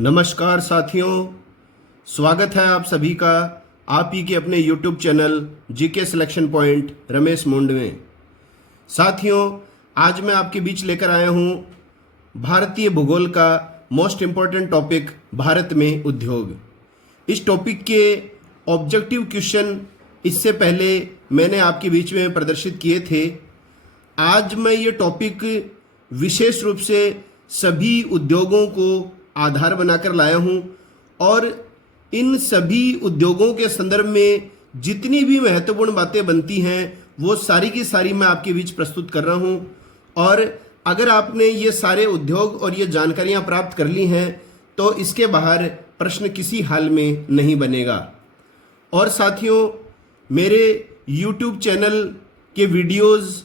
नमस्कार साथियों, स्वागत है आप सभी का आप ही के अपने YouTube channel GK selection point Ramesh मुंड में। साथियों, आज मैं आपके बीच लेकर आया हूँ भारतीय भूगोल का मोस्ट इम्पॉर्टेंट टॉपिक भारत में उद्योग। इस टॉपिक के ऑब्जेक्टिव क्वेश्चन इससे पहले मैंने आपके बीच में प्रदर्शित किए थे। आज मैं ये टॉपिक विशेष रूप से सभी उद्योगों को आधार बनाकर लाया हूं और इन सभी उद्योगों के संदर्भ में जितनी भी महत्वपूर्ण बातें बनती हैं वो सारी की सारी मैं आपके बीच प्रस्तुत कर रहा हूं। और अगर आपने ये सारे उद्योग और ये जानकारियां प्राप्त कर ली हैं तो इसके बाहर प्रश्न किसी हाल में नहीं बनेगा। और साथियों, मेरे YouTube चैनल के वीडियोस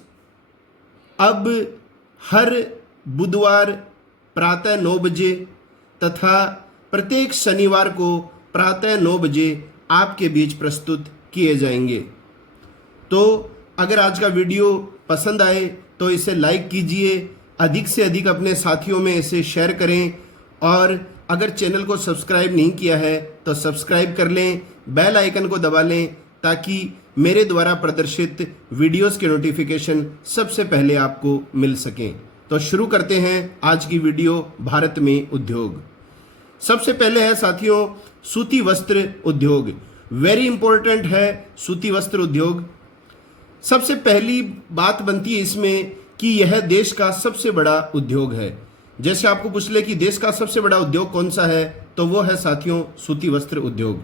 अब हर बुधवार प्रातः 9 बजे तथा प्रत्येक शनिवार को प्रातः 9 बजे आपके बीच प्रस्तुत किए जाएंगे। तो अगर आज का वीडियो पसंद आए तो इसे लाइक कीजिए, अधिक से अधिक अपने साथियों में इसे शेयर करें और अगर चैनल को सब्सक्राइब नहीं किया है तो सब्सक्राइब कर लें, बेल आइकन को दबा लें ताकि मेरे द्वारा प्रदर्शित वीडियोस के नोटिफिकेशन सबसे पहले आपको मिल सकें। तो शुरू करते हैं आज की वीडियो भारत में उद्योग। सबसे पहले है साथियों सूती वस्त्र उद्योग। वेरी इंपॉर्टेंट है सूती वस्त्र उद्योग। सबसे पहली बात बनती है इसमें कि यह देश का सबसे बड़ा उद्योग है। जैसे आपको पूछ ले कि देश का सबसे बड़ा उद्योग कौन सा है तो वो है साथियों सूती वस्त्र उद्योग।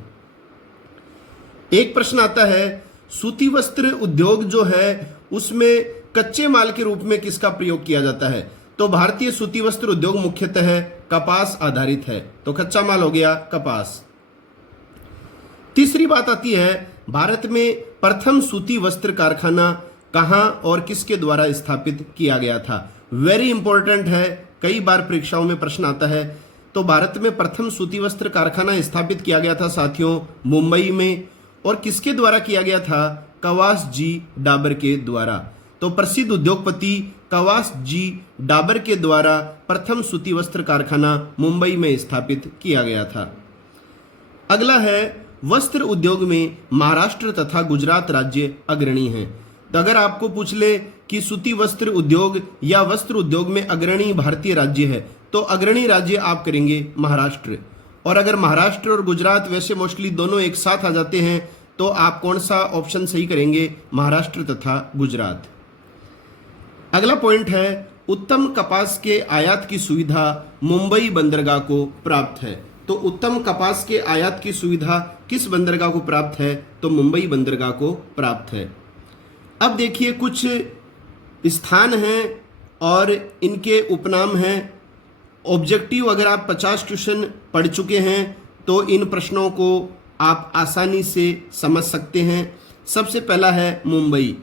एक प्रश्न आता है सूती वस्त्र उद्योग जो है उसमें कच्चे माल के रूप में किसका प्रयोग किया जाता है? तो भारतीय सूती वस्त्र उद्योग मुख्यतः कपास आधारित है, तो कच्चा माल हो गया कपास। तीसरी बात आती है भारत में प्रथम सूती वस्त्र कारखाना कहां और किसके द्वारा स्थापित किया गया था? वेरी इंपॉर्टेंट है, कई बार परीक्षाओं में प्रश्न आता है। तो भारत में प्रथम सूती वस्त्र कारखाना स्थापित किया गया था साथियों मुंबई में। और किसके द्वारा किया गया था? कवास जी डाबर के द्वारा। तो प्रसिद्ध उद्योगपति कवास जी डाबर के द्वारा प्रथम सूती वस्त्र कारखाना मुंबई में स्थापित किया गया था। अगला है वस्त्र उद्योग में महाराष्ट्र तथा गुजरात राज्य अग्रणी हैं। तो अगर आपको पूछ ले कि सूती वस्त्र उद्योग या वस्त्र उद्योग में अग्रणी भारतीय राज्य है तो अग्रणी राज्य आप करेंगे महाराष्ट्र। और अगर महाराष्ट्र और गुजरात वैसे मोस्टली दोनों एक साथ आ जाते हैं तो आप कौन सा ऑप्शन सही करेंगे? महाराष्ट्र तथा गुजरात। अगला पॉइंट है उत्तम कपास के आयात की सुविधा मुंबई बंदरगाह को प्राप्त है। तो उत्तम कपास के आयात की सुविधा किस बंदरगाह को प्राप्त है? तो मुंबई बंदरगाह को प्राप्त है। अब देखिए कुछ स्थान हैं और इनके उपनाम हैं। ऑब्जेक्टिव अगर आप 50 क्वेश्चन पढ़ चुके हैं तो इन प्रश्नों को आप आसानी से समझ सकते हैं। सबसे पहला है मुंबई।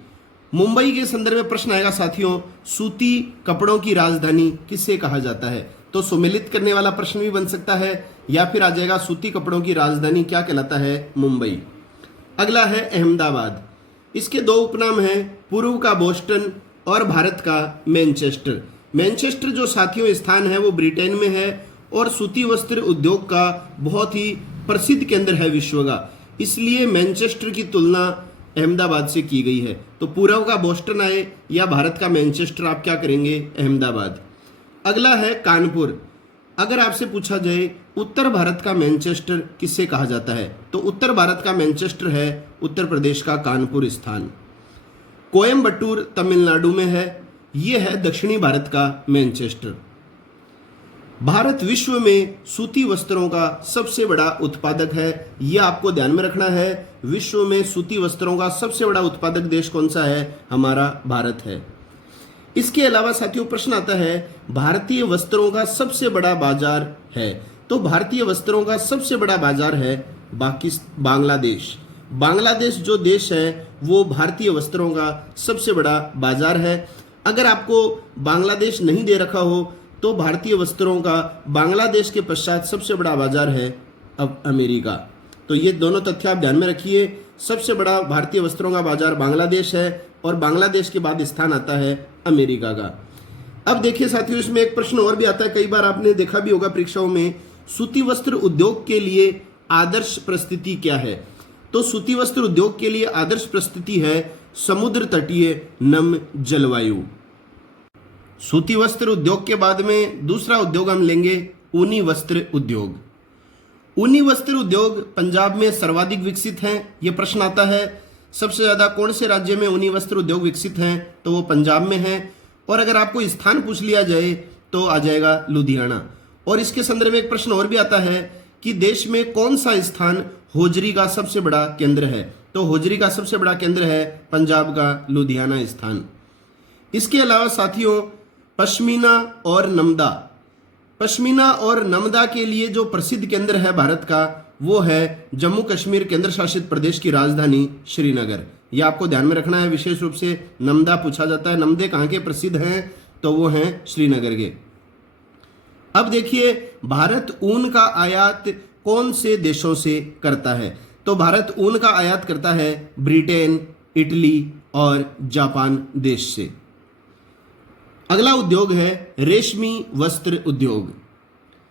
मुंबई के संदर्भ में प्रश्न आएगा साथियों सूती कपड़ों की राजधानी किसे कहा जाता है? तो सुमेलित करने वाला प्रश्न भी बन सकता है या फिर आ जाएगा सूती कपड़ों की राजधानी क्या कहलाता है? मुंबई। अगला है अहमदाबाद। इसके दो उपनाम हैं, पूर्व का बोस्टन और भारत का मैनचेस्टर। मैनचेस्टर जो साथियों स्थान है वो ब्रिटेन में है और सूती वस्त्र उद्योग का बहुत ही प्रसिद्ध केंद्र है विश्व का, इसलिए मैनचेस्टर की तुलना अहमदाबाद से की गई है। तो पूर्व का बोस्टन आए या भारत का मैनचेस्टर, आप क्या करेंगे? अहमदाबाद। अगला है कानपुर। अगर आपसे पूछा जाए उत्तर भारत का मैनचेस्टर किसे कहा जाता है तो उत्तर भारत का मैनचेस्टर है उत्तर प्रदेश का कानपुर स्थान। कोयम्बटूर तमिलनाडु में है, यह है दक्षिणी भारत का मैनचेस्टर। भारत विश्व में सूती वस्त्रों का सबसे बड़ा उत्पादक है, यह आपको ध्यान में रखना है। विश्व में सूती वस्त्रों का सबसे बड़ा उत्पादक देश कौन सा है? हमारा भारत है। इसके अलावा साथियों प्रश्न आता है भारतीय वस्त्रों का सबसे बड़ा बाजार है। तो भारतीय वस्त्रों का सबसे बड़ा बाजार है बांग्लादेश। बांग्लादेश जो देश है वो भारतीय वस्त्रों का सबसे बड़ा बाजार है। अगर आपको बांग्लादेश नहीं दे रखा हो तो भारतीय वस्त्रों का बांग्लादेश के पश्चात सबसे बड़ा बाजार है अब अमेरिका। तो ये दोनों तथ्य आप ध्यान में रखिए। सबसे बड़ा भारतीय वस्त्रों का बाजार बांग्लादेश है और बांग्लादेश के बाद स्थान आता है अमेरिका का। अब देखिए साथियों, इसमें एक प्रश्न और भी आता है, कई बार आपने देखा भी होगा परीक्षाओं में सूती वस्त्र उद्योग के लिए आदर्श परिस्थिति क्या है? तो सूती वस्त्र उद्योग के लिए आदर्श परिस्थिति है समुद्र तटीय नम जलवायु। सूती वस्त्र उद्योग के बाद में दूसरा उद्योग हम लेंगे ऊनी वस्त्र उद्योग। ऊनी वस्त्र उद्योग पंजाब में सर्वाधिक विकसित है। यह प्रश्न आता है सबसे ज्यादा कौन से राज्य में ऊनी वस्त्र उद्योग विकसित हैं? तो वो पंजाब में है। और अगर आपको स्थान पूछ लिया जाए तो आ जाएगा लुधियाना। और इसके संदर्भ में एक प्रश्न और भी आता है कि देश में कौन सा स्थान होजरी का सबसे बड़ा केंद्र है? तो होजरी का सबसे बड़ा केंद्र है पंजाब का लुधियाना स्थान। इसके अलावा साथियों पश्मीना और नमदा, पश्मीना और नमदा के लिए जो प्रसिद्ध केंद्र है भारत का वो है जम्मू कश्मीर केंद्र शासित प्रदेश की राजधानी श्रीनगर। यह आपको ध्यान में रखना है, विशेष रूप से नमदा पूछा जाता है। नमदे कहाँ के प्रसिद्ध हैं? तो वो हैं श्रीनगर के। अब देखिए भारत ऊन का आयात कौन से देशों से करता है? तो भारत ऊन का आयात करता है ब्रिटेन, इटली और जापान देश से। अगला उद्योग है रेशमी वस्त्र उद्योग।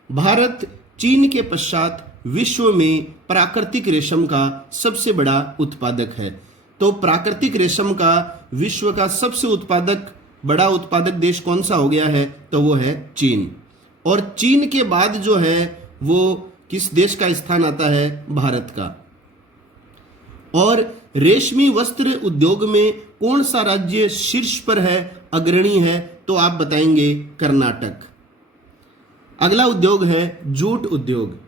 भारत चीन के पश्चात विश्व में प्राकृतिक रेशम का सबसे बड़ा उत्पादक है। तो प्राकृतिक रेशम का विश्व का सबसे बड़ा उत्पादक देश कौन सा हो गया है? तो वो है चीन। और चीन के बाद जो है वो किस देश का स्थान आता है? भारत का। और रेशमी वस्त्र उद्योग में कौन सा राज्य शीर्ष पर है, अग्रणी है? तो आप बताएंगे कर्नाटक। अगला उद्योग है जूट उद्योग।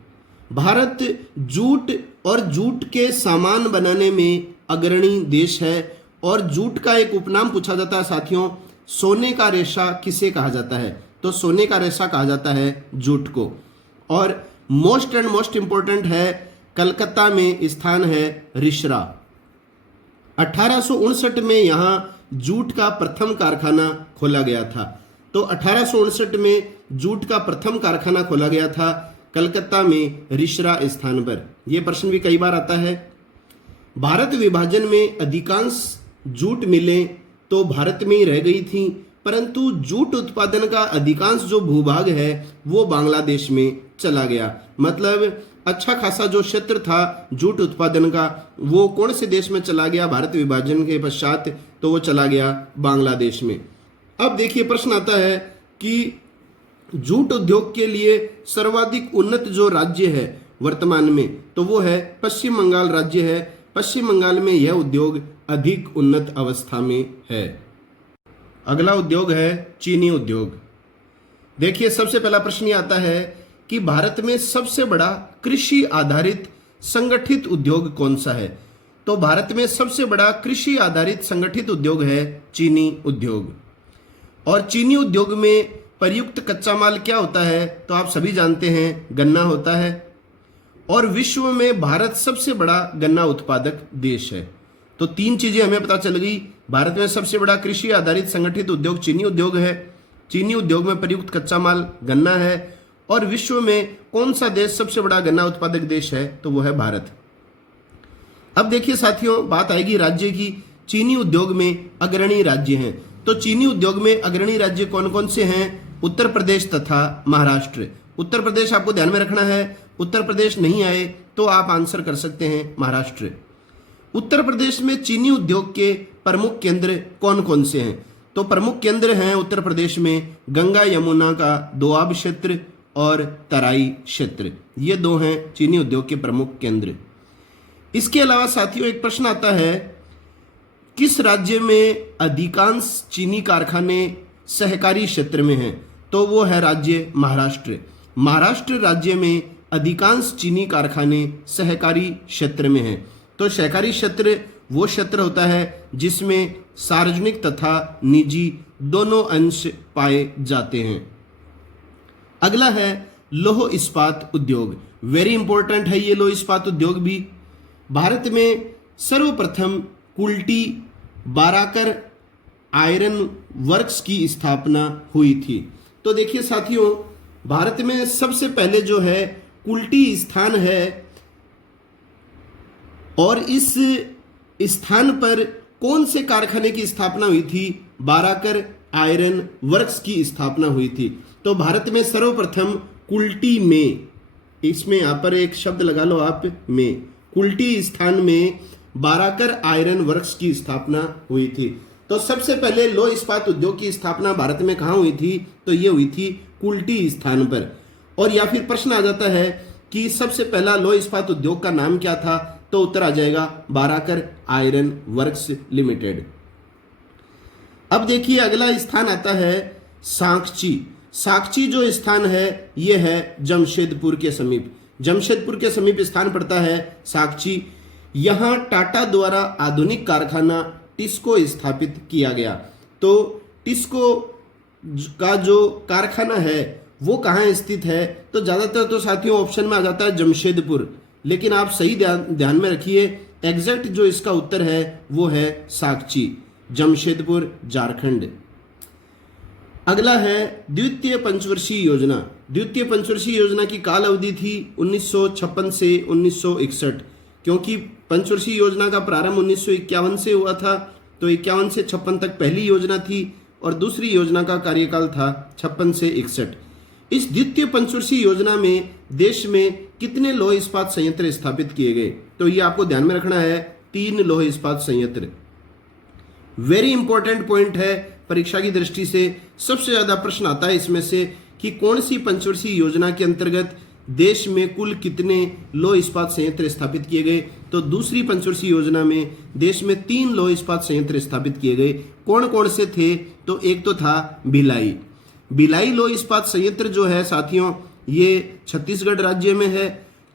भारत जूट और जूट के सामान बनाने में अग्रणी देश है। और जूट का एक उपनाम पूछा जाता है साथियों, सोने का रेशा किसे कहा जाता है? तो सोने का रेशा कहा जाता है जूट को। और मोस्ट इंपोर्टेंट है कलकत्ता में स्थान है रिश्रा। 1859 में यहां जूट का प्रथम कारखाना खोला गया था। तो 1859 में जूट का प्रथम कारखाना खोला गया था कलकत्ता में रिश्रा स्थान पर। यह प्रश्न भी कई बार आता है। भारत विभाजन में अधिकांश जूट मिलें तो भारत में ही रह गई थी, परंतु जूट उत्पादन का अधिकांश जो भूभाग है वो बांग्लादेश में चला गया। मतलब अच्छा खासा जो क्षेत्र था जूट उत्पादन का वो कौन से देश में चला गया भारत विभाजन के पश्चात? तो वो चला गया बांग्लादेश में। अब देखिए प्रश्न आता है कि जूट उद्योग के लिए सर्वाधिक उन्नत जो राज्य है वर्तमान में तो वो है पश्चिम बंगाल राज्य है। पश्चिम बंगाल में यह उद्योग अधिक उन्नत अवस्था में है। अगला उद्योग है चीनी उद्योग। देखिए सबसे पहला प्रश्न ये आता है कि भारत में सबसे बड़ा कृषि आधारित संगठित उद्योग कौन सा है? तो भारत में सबसे बड़ा कृषि आधारित संगठित उद्योग है चीनी उद्योग। और चीनी उद्योग में प्रयुक्त कच्चा माल क्या होता है? तो आप सभी जानते हैं गन्ना होता है। और विश्व में भारत सबसे बड़ा गन्ना उत्पादक देश है। तो तीन चीजें हमें पता चल गई। भारत में सबसे बड़ा कृषि आधारित संगठित उद्योग चीनी उद्योग है। चीनी उद्योग में प्रयुक्त कच्चा माल गन्ना है। और विश्व में कौन सा देश सबसे बड़ा गन्ना उत्पादक देश है? तो वो है भारत। अब देखिए साथियों बात आएगी राज्य की। चीनी उद्योग में अग्रणी राज्य हैं। तो चीनी उद्योग में अग्रणी राज्य कौन कौन से हैं? उत्तर प्रदेश तथा महाराष्ट्र। उत्तर प्रदेश आपको ध्यान में रखना है। उत्तर प्रदेश नहीं आए तो आप आंसर कर सकते हैं महाराष्ट्र। उत्तर प्रदेश में चीनी उद्योग के प्रमुख केंद्र कौन कौन से हैं? तो प्रमुख केंद्र हैं उत्तर प्रदेश में गंगा यमुना का दोआब क्षेत्र और तराई क्षेत्र। ये दो हैं चीनी उद्योग के प्रमुख केंद्र। इसके अलावा साथियों एक प्रश्न आता है किस राज्य में अधिकांश चीनी कारखाने सहकारी क्षेत्र में हैं? तो वो है राज्य महाराष्ट्र। महाराष्ट्र राज्य में अधिकांश चीनी कारखाने सहकारी क्षेत्र में हैं। तो सहकारी क्षेत्र वो क्षेत्र होता है जिसमें सार्वजनिक तथा निजी दोनों अंश पाए जाते हैं। अगला है लौह इस्पात उद्योग। वेरी इंपॉर्टेंट है ये लौह इस्पात उद्योग भी। भारत में सर्वप्रथम कुल्टी बाराकर आयरन वर्क्स की स्थापना हुई थी। तो देखिए साथियों भारत में सबसे पहले जो है कुल्टी स्थान है और इस स्थान पर कौन से कारखाने की स्थापना हुई थी? बाराकर आयरन वर्क्स की स्थापना हुई थी। तो भारत में सर्वप्रथम कुल्टी में इसमें यहाँ पर एक शब्द लगा लो आप में, कुल्टी स्थान में बाराकर आयरन वर्क्स की स्थापना हुई थी। तो सबसे पहले लौह इस्पात उद्योग की स्थापना भारत में कहाँ हुई थी? तो ये हुई थी कुल्टी स्थान पर। और या फिर प्रश्न आ जाता है कि सबसे पहला लौह इस्पात उद्योग का नाम क्या था? तो उत्तर आ जाएगा बाराकर आयरन वर्क्स लिमिटेड। अब देखिए अगला स्थान आता है साकची। साकची जो स्थान है ये है जमशेदपुर के समीप। जमशेदपुर के समीप स्थान पड़ता है साकची। यहां टाटा द्वारा आधुनिक कारखाना टिस्को स्थापित किया गया। तो टिस्को का जो कारखाना है वो कहाँ स्थित है? तो ज्यादातर तो साथियों ऑप्शन में आ जाता है जमशेदपुर, लेकिन आप सही ध्यान में रखिए, एग्जैक्ट जो इसका उत्तर है वो है साकची, जमशेदपुर, झारखंड। अगला है द्वितीय पंचवर्षीय योजना। द्वितीय पंचवर्षीय योजना की काल अवधि थी 1956 से 1961, क्योंकि पंचवर्षीय योजना का प्रारंभ 1951 से हुआ था। तो 51 से 56 तक पहली योजना थी और दूसरी योजना का कार्यकाल था 56 से 61। इस द्वितीय पंचवर्षीय योजना में देश में कितने लौह इस्पात संयंत्र स्थापित किए गए? तो ये आपको ध्यान में रखना है, 3 लौह इस्पात संयंत्र। वेरी इंपॉर्टेंट पॉइंट है परीक्षा की दृष्टि से। सबसे ज्यादा प्रश्न आता है इसमें से कि कौन सी पंचवर्षीय योजना के अंतर्गत देश में कुल कितने लौह इस्पात संयंत्र स्थापित किए गए? तो दूसरी पंचवर्षीय योजना में देश में 3 लौह इस्पात संयंत्र स्थापित किए गए। कौन कौन से थे? तो एक तो था भिलाई। भिलाई लौह इस्पात संयंत्र जो है साथियों ये छत्तीसगढ़ राज्य में है।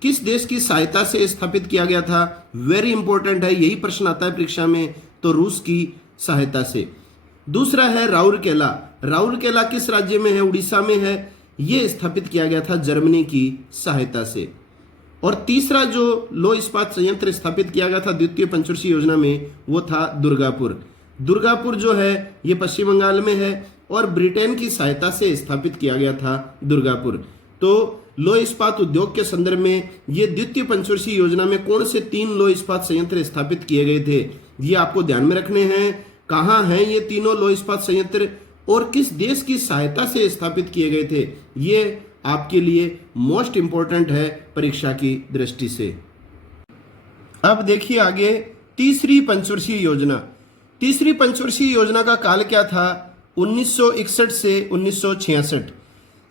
किस देश की सहायता से स्थापित किया गया था? वेरी इंपॉर्टेंट है, यही प्रश्न आता है परीक्षा में। तो रूस की सहायता से। दूसरा है राउरकेला। राउरकेला किस राज्य में है? उड़ीसा में है। यह स्थापित किया गया था जर्मनी की सहायता से। और तीसरा जो लौह इस्पात संयंत्र स्थापित किया गया था द्वितीय पंचवर्षीय योजना में वो था दुर्गापुर। दुर्गापुर जो है ये पश्चिम बंगाल में है और ब्रिटेन की सहायता से स्थापित किया गया था दुर्गापुर। तो लौह इस्पात उद्योग के संदर्भ में ये द्वितीय पंचवर्षीय योजना में कौन से 3 लौह इस्पात संयंत्र स्थापित किए गए थे, ये आपको ध्यान में रखने हैं। कहाँ हैं ये तीनों लौह इस्पात संयंत्र और किस देश की सहायता से स्थापित किए गए थे, ये आपके लिए मोस्ट इंपॉर्टेंट है परीक्षा की दृष्टि से। अब देखिए आगे तीसरी पंचवर्षीय योजना। तीसरी पंचवर्षीय योजना का काल क्या था? 1961 से 1966।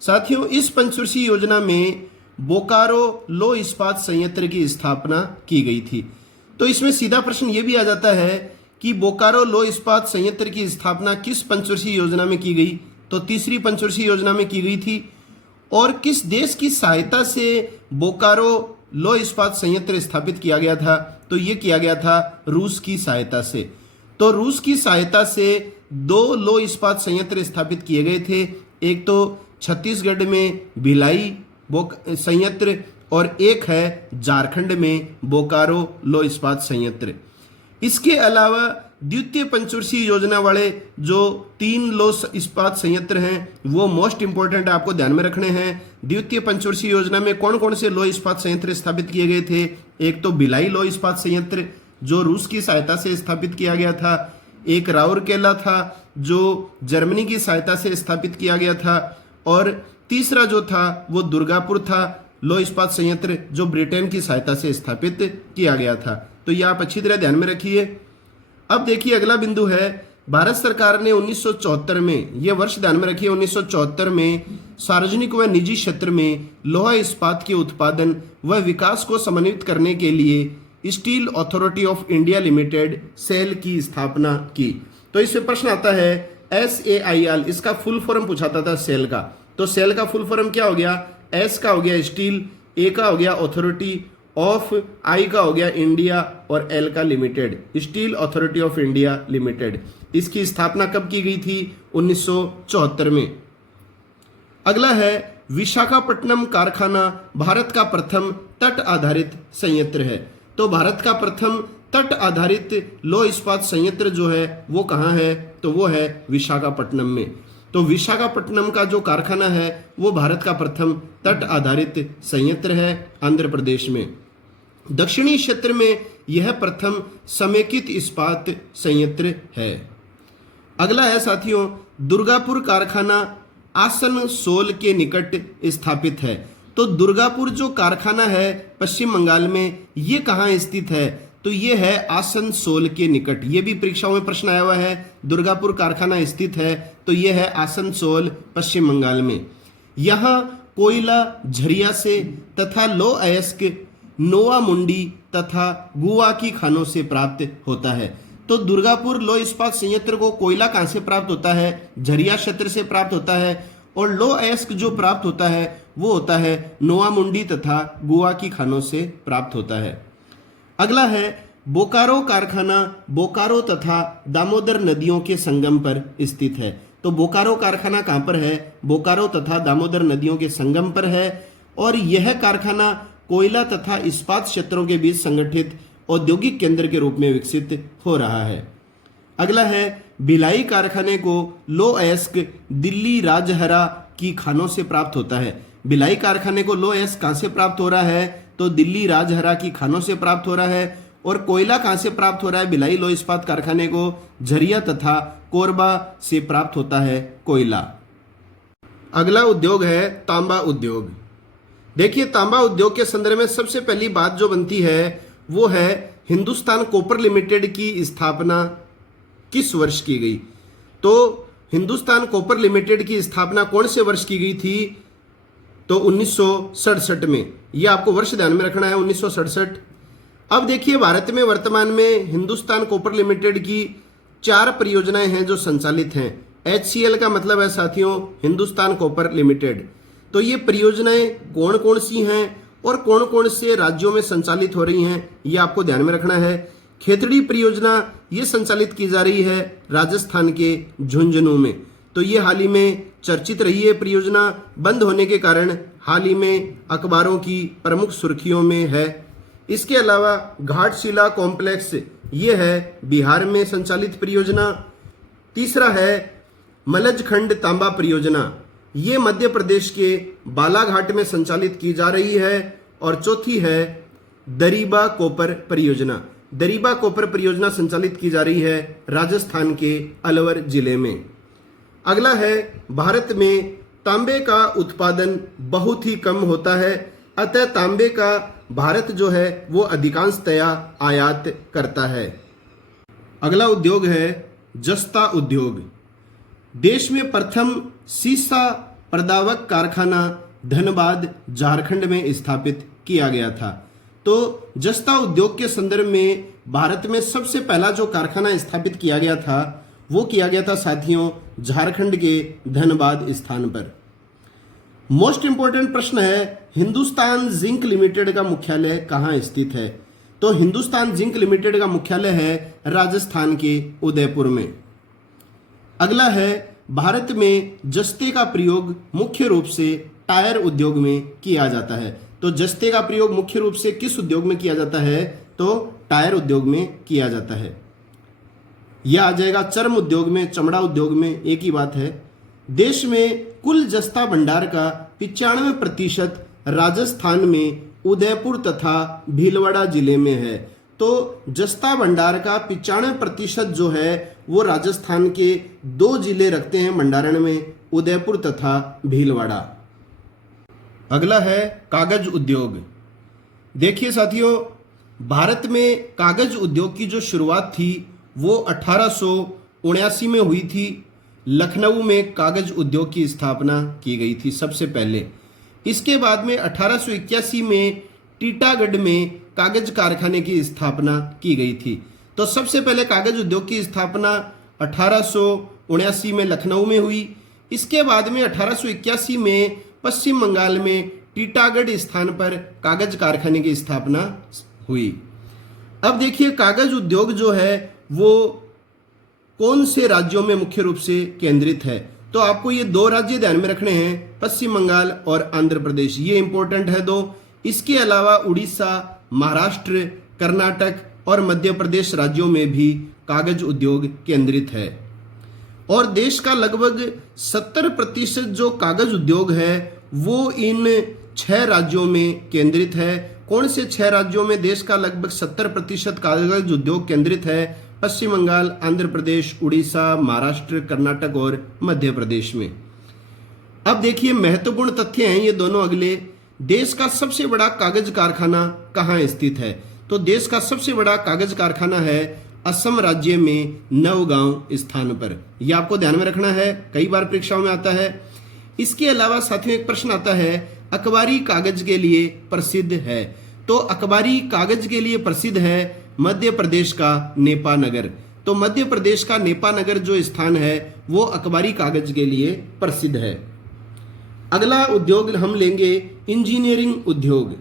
साथियों इस पंचवर्षीय योजना में बोकारो लौह इस्पात संयंत्र की स्थापना की गई थी। तो इसमें सीधा प्रश्न ये भी आ जाता है कि बोकारो लौह इस्पात संयंत्र की स्थापना किस पंचवर्षीय योजना में की गई? तो तीसरी पंचवर्षीय योजना में की गई थी। और किस देश की सहायता से बोकारो लौह इस्पात संयंत्र स्थापित किया गया था? तो ये किया गया था रूस की सहायता से। तो रूस की सहायता से 2 लौह इस्पात संयंत्र स्थापित किए गए थे। एक तो छत्तीसगढ़ में भिलाई संयंत्र और एक है झारखंड में बोकारो लौह इस्पात संयंत्र। इसके अलावा द्वितीय पंचवर्षीय योजना वाले जो 3 लौह इस्पात संयंत्र हैं वो मोस्ट इंपोर्टेंट आपको ध्यान में रखने हैं। द्वितीय पंचवर्षीय योजना में कौन कौन से लौह इस्पात संयंत्र स्थापित किए गए थे? एक तो भिलाई लौह इस्पात संयंत्र जो रूस की सहायता से स्थापित किया गया था। एक राउरकेला था जो जर्मनी की सहायता से स्थापित किया गया था। और तीसरा जो था वो दुर्गापुर था लौह इस्पात संयंत्र जो ब्रिटेन की सहायता से स्थापित किया गया था। तो ये आप अच्छी तरह ध्यान में रखिए। अब देखिए अगला बिंदु है, भारत सरकार ने 1974 में, यह वर्ष ध्यान में रखिए, 1974 में सार्वजनिक व निजी क्षेत्र में लौह इस्पात के उत्पादन व विकास को समन्वित करने के लिए Steel Authority of India Limited SAIL की स्थापना की। तो इससे प्रश्न आता है SAIL, इसका फुल फॉर्म पूछाता था सेल का। तो सेल का फुल फॉर्म क्या हो गया? S का हो गया स्टील, A का हो गया अथॉरिटी ऑफ, I का हो गया इंडिया और L का limited, steel Authority of India limited. इसकी स्थापना कब की गई थी? 1974 में। अगला है विशाखापट्टनम कारखाना भारत का प्रथम तट आधारित संयंत्र है। तो भारत का प्रथम तट आधारित लौह इस्पात संयंत्र जो है वो कहाँ है? तो वो है विशाखापट्टनम में। तो विशाखापट्टनम का जो कारखाना है वो भारत का प्रथम तट आधारित संयंत्र है आंध्र प्रदेश में। दक्षिणी क्षेत्र में यह प्रथम समेकित इस्पात संयंत्र है। अगला है साथियों दुर्गापुर कारखाना आसनसोल के निकट स्थापित है। तो दुर्गापुर जो कारखाना है पश्चिम बंगाल में, ये कहाँ स्थित है? तो ये है आसनसोल के निकट। ये भी परीक्षाओं में प्रश्न आया हुआ है, दुर्गापुर कारखाना स्थित है, तो ये है आसनसोल पश्चिम बंगाल में। यहाँ कोयला झरिया से तथा लो अयस्क, नोवा मुंडी तथा गुआ की खानों से प्राप्त होता है। तो दुर्गापुर लो इस्पात संयंत्र को कोयला कहाँ से प्राप्त होता है? झरिया क्षेत्र से प्राप्त होता है, और लो अयस्क जो प्राप्त होता है वो होता है नोवा मुंडी तथा गुआ की खानों से प्राप्त होता है। अगला है बोकारो कारखाना बोकारो तथा दामोदर नदियों के संगम पर स्थित है। तो बोकारो कारखाना कहाँ पर है? बोकारो तथा दामोदर नदियों के संगम पर है, और यह कारखाना कोयला तथा इस्पात क्षेत्रों के बीच संगठित औद्योगिक केंद्र के रूप में विकसित हो रहा है। अगला है भिलाई कारखाने को लो अयस्क दिल्ली राजहरा की खानों से प्राप्त होता है। भिलाई कारखाने को लो अयस्क कहाँ से प्राप्त हो रहा है? तो दिल्ली राजहरा की खानों से प्राप्त हो रहा है। और कोयला कहाँ से प्राप्त हो रहा है? भिलाई लो इस्पात कारखाने को झरिया तथा कोरबा से प्राप्त होता है कोयला। अगला उद्योग है तांबा उद्योग। देखिए, तांबा उद्योग के संदर्भ में सबसे पहली बात जो बनती है वो है हिंदुस्तान कॉपर लिमिटेड की स्थापना किस वर्ष की गई? तो हिंदुस्तान कॉपर लिमिटेड की स्थापना कौन से वर्ष की गई थी? तो 1967 में। यह आपको वर्ष ध्यान में रखना है, 1967। अब देखिए, भारत में वर्तमान में हिंदुस्तान कॉपर लिमिटेड की 4 परियोजनाएं हैं जो संचालित हैं। HCL का मतलब है साथियों हिंदुस्तान कॉपर लिमिटेड। तो ये परियोजनाएं कौन कौन सी हैं और कौन कौन से राज्यों में संचालित हो रही हैं, ये आपको ध्यान में रखना है। खेतड़ी परियोजना ये संचालित की जा रही है राजस्थान के झुंझुनू में। तो ये हाल ही में चर्चित रही है परियोजना, बंद होने के कारण हाल ही में अखबारों की प्रमुख सुर्खियों में है। इसके अलावा घाटशिला कॉम्प्लेक्स ये है बिहार में संचालित परियोजना। तीसरा है मलजखंड तांबा परियोजना, ये मध्य प्रदेश के बालाघाट में संचालित की जा रही है। और चौथी है दरीबा कॉपर परियोजना। दरीबा कॉपर परियोजना संचालित की जा रही है राजस्थान के अलवर जिले में। अगला है भारत में तांबे का उत्पादन बहुत ही कम होता है, अतः तांबे का भारत जो है वो अधिकांशतया आयात करता है। अगला उद्योग है जस्ता उद्योग। देश में प्रथम सीसा प्रदावक कारखाना धनबाद झारखंड में स्थापित किया गया था। तो जस्ता उद्योग के संदर्भ में भारत में सबसे पहला जो कारखाना स्थापित किया गया था वो किया गया था साथियों झारखंड के धनबाद स्थान पर। मोस्ट इंपोर्टेंट प्रश्न है हिंदुस्तान जिंक लिमिटेड का मुख्यालय कहाँ स्थित है? तो हिंदुस्तान जिंक लिमिटेड का मुख्यालय है राजस्थान के उदयपुर में। अगला है भारत में जस्ते का प्रयोग मुख्य रूप से टायर उद्योग में किया जाता है। तो जस्ते का प्रयोग मुख्य रूप से किस उद्योग में किया जाता है? तो टायर उद्योग में किया जाता है। यह आ जाएगा चर्म उद्योग में, चमड़ा उद्योग में, एक ही बात है। देश में कुल जस्ता भंडार का 95% राजस्थान में उदयपुर तथा भीलवाड़ा जिले में है। तो जस्ता भंडार का 95% जो है वो राजस्थान के 2 जिले रखते हैं भंडारण में, उदयपुर तथा भीलवाड़ा। अगला है कागज उद्योग। देखिए साथियों, भारत में कागज उद्योग की जो शुरुआत थी वो 1879 में हुई थी। लखनऊ में कागज उद्योग की स्थापना की गई थी सबसे पहले। इसके बाद में 1881 में टीटागढ़ में कागज कारखाने की स्थापना की गई थी। तो सबसे पहले कागज उद्योग की स्थापना 1879 में लखनऊ में हुई। इसके बाद में 1881 में पश्चिम बंगाल में टीटागढ़ स्थान पर कागज कारखाने की स्थापना हुई। अब देखिए कागज उद्योग जो है वो कौन से राज्यों में मुख्य रूप से केंद्रित है? तो आपको ये 2 राज्य ध्यान में रखने हैं, पश्चिम बंगाल और आंध्र प्रदेश, ये इंपॉर्टेंट है 2। इसके अलावा उड़ीसा, महाराष्ट्र, कर्नाटक और मध्य प्रदेश राज्यों में भी कागज उद्योग केंद्रित है। और देश का लगभग 70% जो कागज उद्योग है वो इन 6 राज्यों में केंद्रित है। कौन से 6 राज्यों में देश का लगभग 70% कागज उद्योग केंद्रित है? पश्चिम बंगाल, आंध्र प्रदेश, उड़ीसा, महाराष्ट्र, कर्नाटक और मध्य प्रदेश में। अब देखिए महत्वपूर्ण तथ्य हैं ये दोनों अगले। देश का सबसे बड़ा कागज कारखाना कहाँ स्थित है? तो देश का सबसे बड़ा कागज कारखाना है असम राज्य में नवगांव स्थान पर। यह आपको ध्यान में रखना है, कई बार परीक्षाओं में आता है। इसके अलावा साथियों एक प्रश्न आता है, अखबारी कागज के लिए प्रसिद्ध है। तो अखबारी कागज के लिए प्रसिद्ध है मध्य प्रदेश का नेपानगर। तो मध्य प्रदेश का नेपानगर जो स्थान है वो अखबारी कागज के लिए प्रसिद्ध है। अगला उद्योग हम लेंगे इंजीनियरिंग उद्योग।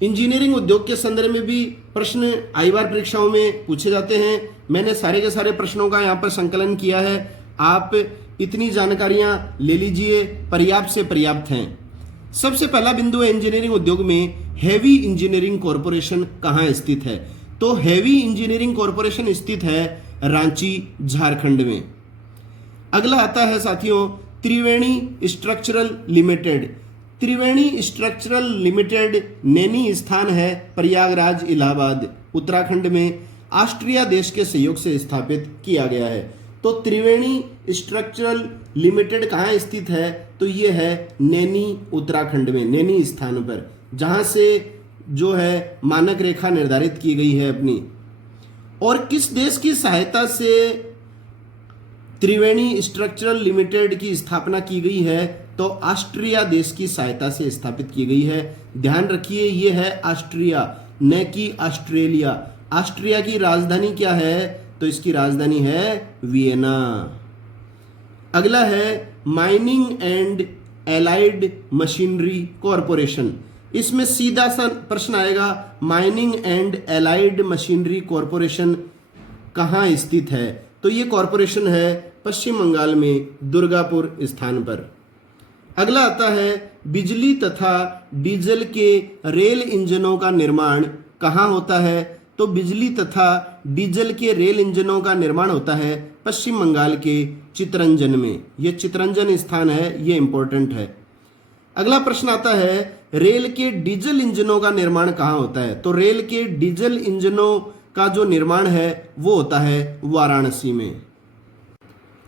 इंजीनियरिंग उद्योग के संदर्भ में भी प्रश्न कई बार परीक्षाओं में पूछे जाते हैं। मैंने सारे के सारे प्रश्नों का यहाँ पर संकलन किया है, आप इतनी जानकारियां ले लीजिए, पर्याप्त से पर्याप्त हैं। सबसे पहला बिंदु है इंजीनियरिंग उद्योग में हेवी इंजीनियरिंग कॉरपोरेशन कहाँ स्थित है? तो हेवी इंजीनियरिंग कॉरपोरेशन स्थित है रांची झारखंड में। अगला आता है साथियों त्रिवेणी स्ट्रक्चरल लिमिटेड। त्रिवेणी स्ट्रक्चरल लिमिटेड नैनी स्थान है प्रयागराज इलाहाबाद उत्तराखंड में, ऑस्ट्रिया देश के सहयोग से स्थापित किया गया है। तो त्रिवेणी स्ट्रक्चरल लिमिटेड कहाँ स्थित है? तो ये है नैनी उत्तराखंड में, नैनी स्थान पर, जहां से जो है मानक रेखा निर्धारित की गई है अपनी। और किस देश की सहायता से त्रिवेणी स्ट्रक्चरल लिमिटेड की स्थापना की गई है? तो ऑस्ट्रिया देश की सहायता से स्थापित की गई है। ध्यान रखिए ये है ऑस्ट्रिया, न कि ऑस्ट्रेलिया। ऑस्ट्रिया की राजधानी क्या है? तो इसकी राजधानी है वियना। अगला है mining and allied machinery corporation. इसमें सीधा सा प्रश्न आएगा, mining and allied machinery corporation कहाँ स्थित है? तो ये कॉरपोरेशन है पश्चिम बंगाल में दुर्गापुर स्थान पर। अगला आता है बिजली तथा डीजल के रेल इंजनों का निर्माण कहाँ होता है? तो बिजली तथा डीजल के रेल इंजनों का निर्माण होता है पश्चिम बंगाल के चितरंजन में। यह चितरंजन स्थान है, ये इंपॉर्टेंट है। अगला प्रश्न आता है रेल के डीजल इंजनों का निर्माण कहाँ होता है? तो रेल के डीजल इंजनों का जो निर्माण है वो होता है वाराणसी में।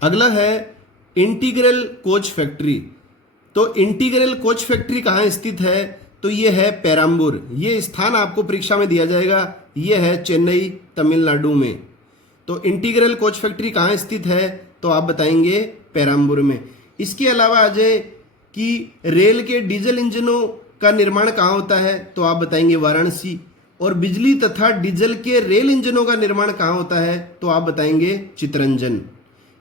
अगला है इंटीग्रल कोच फैक्ट्री। तो इंटीग्रल कोच फैक्ट्री कहाँ स्थित है? तो ये है पेराम्बूर। ये स्थान आपको परीक्षा में दिया जाएगा, ये है चेन्नई तमिलनाडु में। तो इंटीग्रल कोच फैक्ट्री कहाँ स्थित है? तो आप बताएंगे पेराम्बूर में। इसके अलावा आ जाए कि रेल के डीजल इंजनों का निर्माण कहाँ होता है? तो आप बताएंगे वाराणसी। और बिजली तथा डीजल के रेल इंजनों का निर्माण कहाँ होता है? तो आप बताएंगे चितरंजन।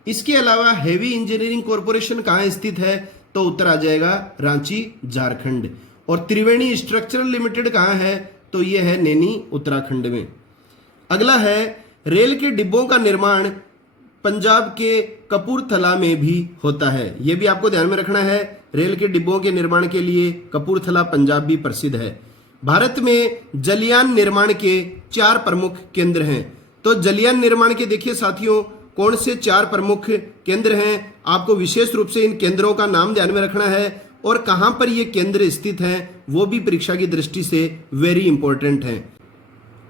इसके अलावा हेवी इंजीनियरिंग कॉरपोरेशन कहाँ स्थित है? तो उत्तर आ जाएगा रांची झारखंड। और त्रिवेणी स्ट्रक्चरल लिमिटेड कहाँ है? तो ये है नैनी उत्तराखंड में। अगला है रेल के डिब्बों का निर्माण पंजाब के कपूरथला में भी होता है। यह भी आपको ध्यान में रखना है, रेल के डिब्बों के निर्माण के लिए कपूरथला पंजाब भी प्रसिद्ध है। भारत में जलयान निर्माण के 4 प्रमुख केंद्र हैं। तो जलयान निर्माण के देखिए साथियों कौन से 4 प्रमुख केंद्र हैं, आपको विशेष रूप से इन केंद्रों का नाम ध्यान में रखना है और कहां पर ये केंद्र स्थित हैं वो भी परीक्षा की दृष्टि से वेरी इंपॉर्टेंट है।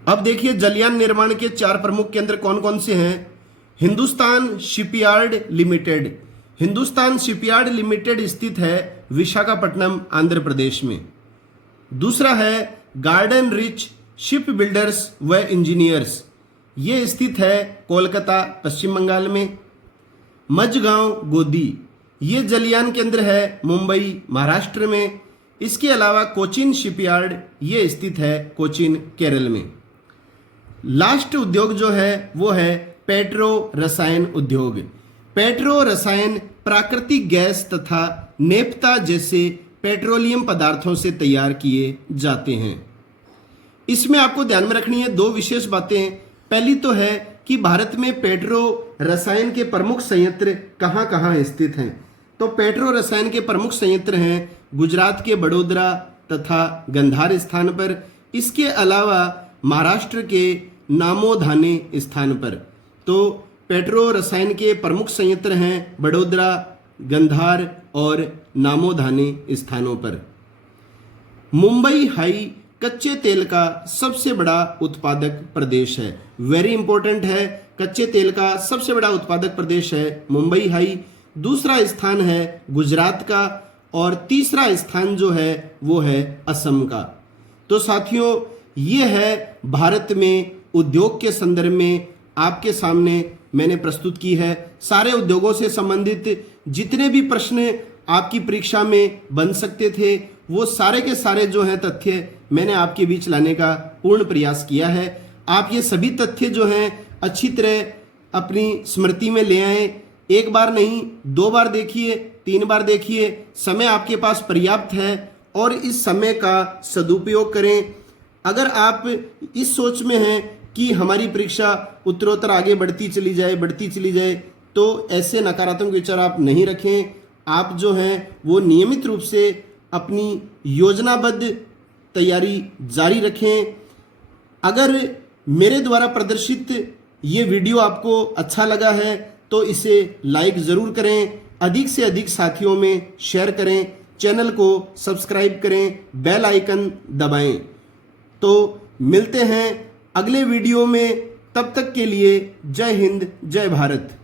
अब देखिए जलयान निर्माण के 4 प्रमुख केंद्र कौन कौन से हैं। Hindustan shipyard limited. Hindustan shipyard limited स्थित है विशाखापट्टनम आंध्र प्रदेश में। दूसरा है गार्डन रिच शिप बिल्डर्स व इंजीनियर्स, ये स्थित है कोलकाता पश्चिम बंगाल में। मझगांव गोदी, ये जलयान केंद्र है मुंबई महाराष्ट्र में। इसके अलावा कोचिन शिपयार्ड, ये स्थित है कोचिन केरल में। लास्ट उद्योग जो है वो है पेट्रो रसायन उद्योग। पेट्रो रसायन प्राकृतिक गैस तथा नेफ्ता जैसे पेट्रोलियम पदार्थों से तैयार किए जाते हैं। इसमें आपको ध्यान में रखनी है 2 विशेष बातें। पहली तो है कि भारत में पेट्रो रसायन के प्रमुख संयंत्र कहाँ कहाँ स्थित हैं। तो पेट्रो रसायन के प्रमुख संयंत्र हैं गुजरात के बड़ोदरा तथा गंधार स्थान पर। इसके अलावा महाराष्ट्र के नामोधाने स्थान पर। तो पेट्रो रसायन के प्रमुख संयंत्र हैं बड़ोदरा, गंधार और नामोधाने स्थानों पर। मुंबई हाई कच्चे तेल का सबसे बड़ा उत्पादक प्रदेश है। वेरी इंपॉर्टेंट है, कच्चे तेल का सबसे बड़ा उत्पादक प्रदेश है मुंबई हाई। दूसरा स्थान है गुजरात का और तीसरा स्थान जो है वो है असम का। तो साथियों, ये है भारत में उद्योग के संदर्भ में आपके सामने मैंने प्रस्तुत की है। सारे उद्योगों से संबंधित जितने भी प्रश्न आपकी परीक्षा में बन सकते थे वो सारे के सारे जो हैं तथ्य मैंने आपके बीच लाने का पूर्ण प्रयास किया है। आप ये सभी तथ्य जो हैं अच्छी तरह अपनी स्मृति में ले आएं। एक बार नहीं, 2 बार देखिए, 3 बार देखिए। समय आपके पास पर्याप्त है और इस समय का सदुपयोग करें। अगर आप इस सोच में हैं कि हमारी परीक्षा उत्तरोत्तर आगे बढ़ती चली जाए, तो ऐसे नकारात्मक विचार आप नहीं रखें। आप जो हैं वो नियमित रूप से अपनी योजनाबद्ध तैयारी जारी रखें। अगर मेरे द्वारा प्रदर्शित ये वीडियो आपको अच्छा लगा है तो इसे लाइक ज़रूर करें, अधिक से अधिक साथियों में शेयर करें, चैनल को सब्सक्राइब करें, बेल आइकन दबाएं। तो मिलते हैं अगले वीडियो में, तब तक के लिए जय हिंद, जय भारत।